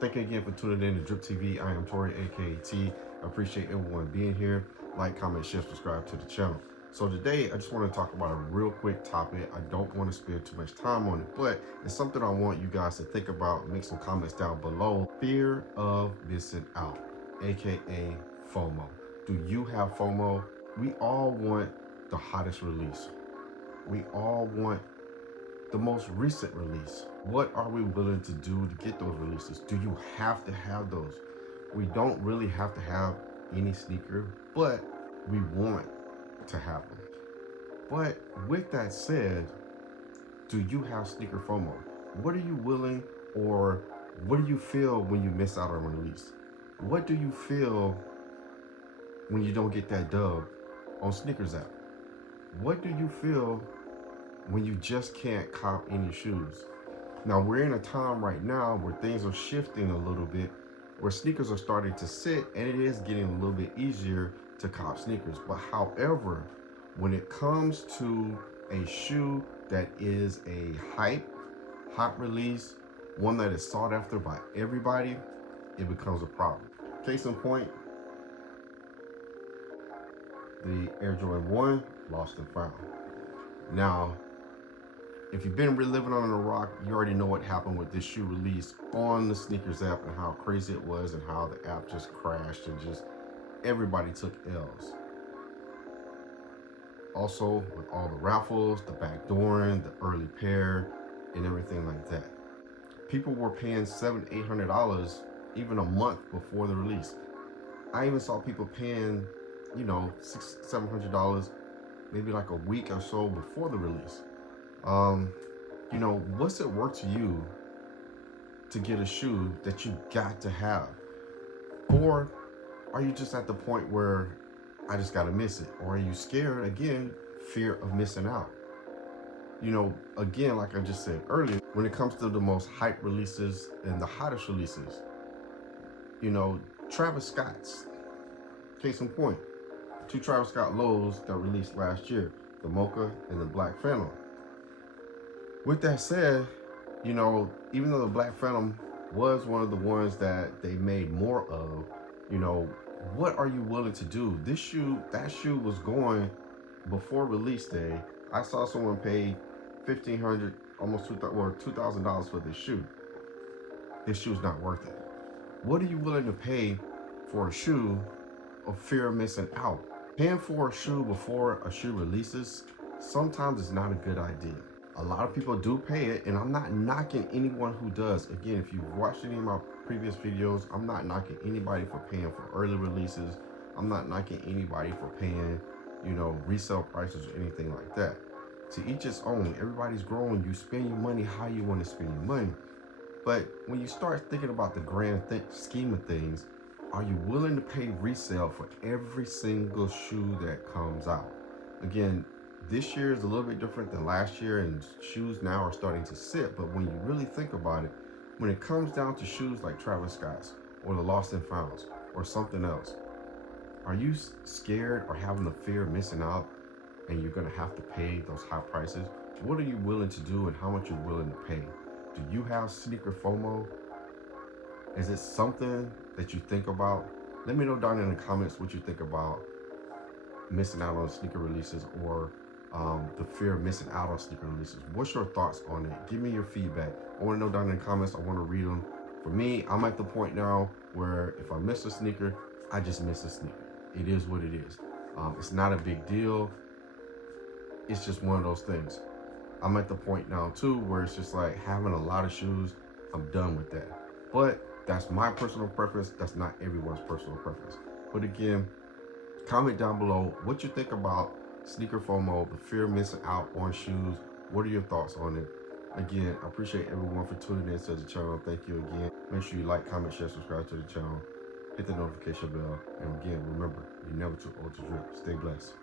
Thank you again for tuning in to Drip TV. I am Tori, aka T. I appreciate everyone being here. Like, comment, share, subscribe to the channel. So today, I just want to talk about a real quick topic. I don't want to spend too much time on it, but it's something I want you guys to think about. Make some comments down below. Fear of missing out, aka FOMO. Do you have FOMO? We all want the hottest release. We all want the most recent release. What are we willing to do to get those releases? Do you have to have those? We don't really have to have any sneaker, but we want to have them. But with that said, do you have sneaker FOMO? What are you willing, or what do you feel when you miss out on a release? What do you feel when you don't get that dub on Sneakers app? What do you feel when you just can't cop any shoes? Now, we're in a time right now where things are shifting a little bit, where sneakers are starting to sit, and it is getting a little bit easier to cop sneakers. But however, when it comes to a shoe that is a hot release, one that is sought after by everybody, it becomes a problem. Case in point, the Air Jordan 1 lost and found. Now, if you've been living on a rock, you already know what happened with this shoe release on the Sneakers app and how crazy it was and how the app just crashed and just everybody took L's. Also, with all the raffles, the backdooring, the early pair, and everything like that. People were paying $700, $800 even a month before the release. I even saw people paying, $600, $700 maybe like a week or so before the release. What's it worth to you to get a shoe that you got to have? Or are you just at the point where I just gotta miss it? Or are you scared, again, fear of missing out? Again, like I just said earlier, when it comes to the most hype releases and the hottest releases, Travis Scott's, case in point, 2 Travis Scott lows that released last year, the Mocha and the Black Phantom. With that said, even though the Black Phantom was one of the ones that they made more of, what are you willing to do? That shoe was going before release day. I saw someone pay $1,500, almost $2,000 for this shoe. This shoe's not worth it. What are you willing to pay for a shoe of fear of missing out? Paying for a shoe before a shoe releases sometimes is not a good idea. A lot of people do pay it, and I'm not knocking anyone who does. Again, if you've watched any of my previous videos, I'm not knocking anybody for paying for early releases. I'm not knocking anybody for paying, resale prices or anything like that. To each its own. Everybody's growing. You spend your money how you want to spend your money. But when you start thinking about the grand scheme of things, are you willing to pay resale for every single shoe that comes out? Again, this year is a little bit different than last year, and shoes now are starting to sit. But when you really think about it, when it comes down to shoes like Travis Scott's or the Lost and Founds or something else, are you scared or having the fear of missing out and you're going to have to pay those high prices? What are you willing to do and how much you're willing to pay? Do you have sneaker FOMO? Is it something that you think about? Let me know down in the comments what you think about missing out on sneaker releases, or the fear of missing out on sneaker releases. What's your thoughts on it? Give me your feedback. I want to know down in the comments. I want to read them. For me, I'm at the point now where if I miss a sneaker, I just miss a sneaker. It is what it is. It's not a big deal. It's just one of those things. I'm at the point now too where it's just like having a lot of shoes, I'm done with that. But that's my personal preference. That's not everyone's personal preference. But again, comment down below what you think about sneaker FOMO, the fear of missing out on shoes. What are your thoughts on it? Again, I appreciate everyone for tuning in to the channel. Thank you again. Make sure you like, comment, share, subscribe to the channel. Hit the notification bell. And again, remember, you're never too old to drip. Stay blessed.